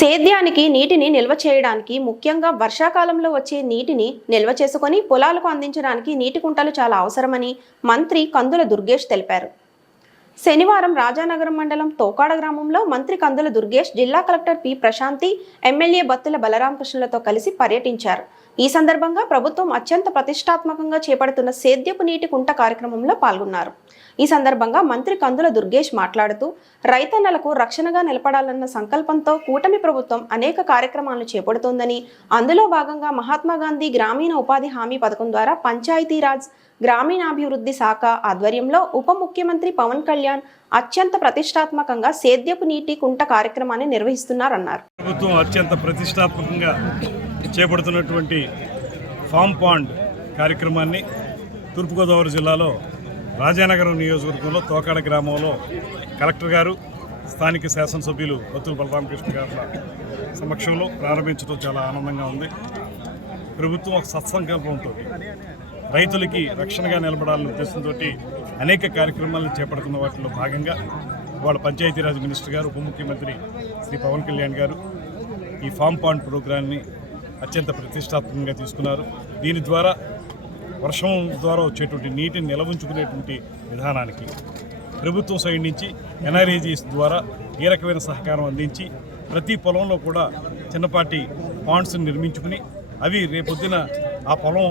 సేద్యానికి నీటిని నిల్వ చేయడానికి ముఖ్యంగా వర్షాకాలంలో వచ్చే నీటిని నిల్వ చేసుకొని పొలాలకు అందించడానికి నీటి కుంటలు చాలా అవసరమని మంత్రి కందుల దుర్గేష్ తెలిపారు. శనివారం రాజానగరం మండలం తోకాడ గ్రామంలో మంత్రి కందుల దుర్గేష్ జిల్లా collector P Prashanti, MLA Battula బలరామకృష్ణలతో కలిసి పర్యటించారు. ఈ సందర్భంగా ప్రభుత్వం అత్యంత ప్రతిష్టాత్మకంగా చేపడుతున్న సేద్యపు నీటి కుంట కార్యక్రమంలో పాల్గొన్నారు. ఈ సందర్భంగా మంత్రి కందుల దుర్గేష్ మాట్లాడుతూ రైతన్నలకు రక్షణగా నిలబడాలన్న సంకల్పంతో కూటమి ప్రభుత్వం అనేక కార్యక్రమాలను చేపడుతోందని, అందులో భాగంగా మహాత్మా గాంధీ గ్రామీణ ఉపాధి హామీ పథకం ద్వారా పంచాయతీరాజ్ గ్రామీణాభివృద్ధి శాఖ ఆధ్వర్యంలో ఉప ముఖ్యమంత్రి పవన్ కళ్యాణ్ అత్యంత ప్రతిష్టాత్మకంగా సేద్యపు నీటి కుంట కార్యక్రమాన్ని నిర్వహిస్తున్నారన్నారు. ప్రభుత్వం అత్యంత ప్రతిష్టాత్మకంగా చేపడుతున్నటువంటి ఫామ్ పాండ్ కార్యక్రమాన్ని తూర్పుగోదావరి జిల్లాలో రాజానగరం నియోజకవర్గంలో తోకాడ గ్రామంలో కలెక్టర్ గారు, స్థానిక శాసనసభ్యులు బత్తుల బలరామకృష్ణ గారి సమక్షంలో ప్రారంభించడం చాలా ఆనందంగా ఉంది. ప్రభుత్వం ఒక సత్సంకల్పంతో రైతులకి రక్షణగా నిలబడాలనే ఉద్దేశంతో అనేక కార్యక్రమాలను చేపడుతున్న వాటిలో భాగంగా వాళ్ళ పంచాయతీరాజ్ మినిస్టర్ గారు, ఉప ముఖ్యమంత్రి శ్రీ పవన్ కళ్యాణ్ గారు ఈ ఫామ్ పాండ్ ప్రోగ్రాన్ని అత్యంత ప్రతిష్టాత్మకంగా తీసుకున్నారు. దీని ద్వారా వర్షం ద్వారా వచ్చేటువంటి నీటిని నిలవుంచుకునేటువంటి విధానానికి ప్రభుత్వం సైడ్ నుంచి ఎన్ఆర్ఈజీఎస్ ద్వారా ఏ రకమైన సహకారం అందించి ప్రతి పొలంలో కూడా చిన్నపాటి పాండ్స్ని నిర్మించుకుని అవి రేపొద్దున ఆ పొలం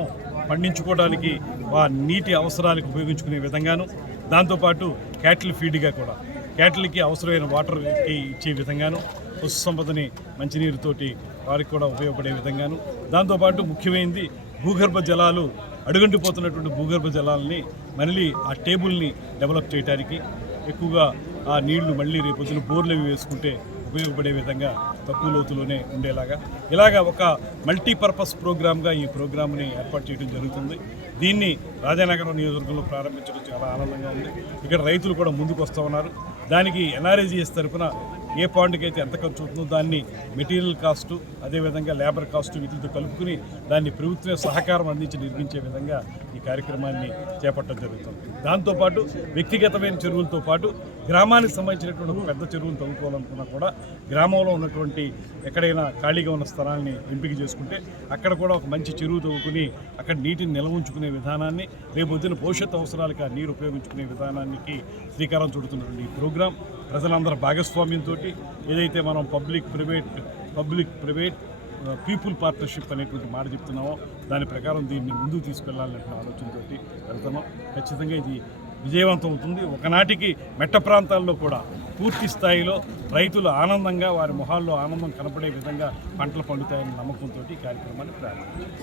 పండించుకోవడానికి ఆ నీటి అవసరాలకు ఉపయోగించుకునే విధంగాను, దాంతోపాటు క్యాటిల్ ఫీడ్గా కూడా క్యాటిల్కి అవసరమైన వాటర్కి ఇచ్చే విధంగాను, పశు సంపదని మంచినీరుతోటి వారికి కూడా ఉపయోగపడే విధంగాను, దాంతోపాటు ముఖ్యమైనది భూగర్భ జలాలు అడుగంటిపోతున్నటువంటి భూగర్భ జలాలని మళ్ళీ ఆ టేబుల్ని డెవలప్ చేయడానికి, ఎక్కువగా ఆ నీళ్లు మళ్ళీ రేపొద్దున బోర్లు అవి వేసుకుంటే ఉపయోగపడే విధంగా తక్కువ లోతులోనే ఉండేలాగా ఇలాగా ఒక మల్టీపర్పస్ ప్రోగ్రామ్గా ఈ ప్రోగ్రామ్ని ఏర్పాటు చేయడం జరుగుతుంది. దీన్ని రాజానగరం నియోజకవర్గంలో ప్రారంభించడం చాలా ఆనందంగా ఉంది. ఇక్కడ రైతులు కూడా ముందుకు వస్తూ ఉన్నారు. దానికి ఎన్ఆర్ఈజీఎస్ తరఫున ఏ పాండ్కి అయితే ఎంత ఖర్చు అవుతుందో దాన్ని మెటీరియల్ కాస్టు, అదేవిధంగా లేబర్ కాస్టు వీటితో కలుపుకుని దాన్ని ప్రభుత్వమే సహకారం అందించి నిర్మించే విధంగా ఈ కార్యక్రమాన్ని చేపట్టడం జరుగుతుంది. దాంతోపాటు వ్యక్తిగతమైన చెరువులతో పాటు గ్రామానికి సంబంధించినటువంటి ఒక పెద్ద చెరువును తవ్వుకోవాలనుకున్నా కూడా గ్రామంలో ఉన్నటువంటి ఎక్కడైనా ఖాళీగా ఉన్న స్థలాన్ని ఎంపిక చేసుకుంటే అక్కడ కూడా ఒక మంచి చెరువు తవ్వుకుని అక్కడ నీటిని నిల్వ ఉంచుకునే విధానాన్ని, రేపొద్దున భవిష్యత్తు అవసరాలకు ఆ నీరు ఉపయోగించుకునే విధానానికి శ్రీకారం చుడుతున్నటువంటి ఈ ప్రోగ్రాం ప్రజలందరూ భాగస్వామ్యంతో ఏదైతే మనం పబ్లిక్ ప్రైవేట్ పీపుల్ పార్ట్నర్షిప్ అనేటువంటి మాట చెప్తున్నామో దాని ప్రకారం దీన్ని ముందుకు తీసుకెళ్లాలనే ఆలోచనతో వెళ్తున్నాం. ఖచ్చితంగా ఇది విజయవంతం అవుతుంది. ఒకనాటికి మెట్ట ప్రాంతాల్లో కూడా పూర్తి స్థాయిలో రైతులు ఆనందంగా వారి మొహాల్లో ఆనందం కనపడే విధంగా పంటలు పండుతాయనే నమ్మకంతో ఈ కార్యక్రమాన్ని ప్రారంభించారు.